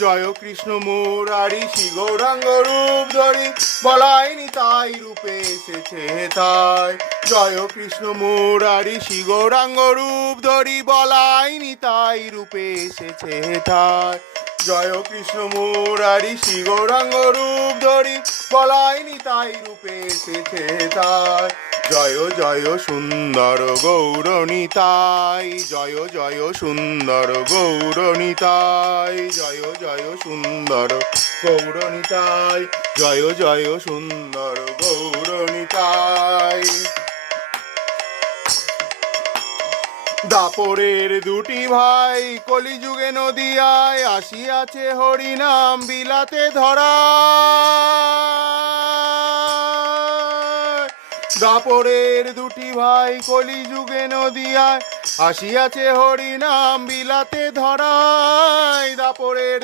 জয় কৃষ্ণ মুরারি শ্রী গৌরাঙ্গ রূপ ধরি বলাই নিতাই রূপে এসেছে তাই। জয় কৃষ্ণ মুরারি শ্রী গৌরাঙ্গ রূপ ধরি বলাই নিতাই রূপে এসেছে তাই। জয় কৃষ্ণ মুরারি শ্রী গৌরাঙ্গ রূপ ধরি বলাই নিতাই রূপে এসেছে তাই। জয় জয় সুন্দর গৌরনিতাই, জয় জয় সুন্দর গৌরনিতাই, জয় জয় সুন্দর গৌরনিতাই, জয় জয় সুন্দর গৌরনিতাই। দাপরের দুটি ভাই কলিযুগে নদিয়ায় আসিয়াছে হরিনাম বিলাতে ধরা। দাপরের দুটি ভাই কলিযুগে নদিয়ায় আসিয়াছে হরিনাম বিলাতে ধরায়। দাপরের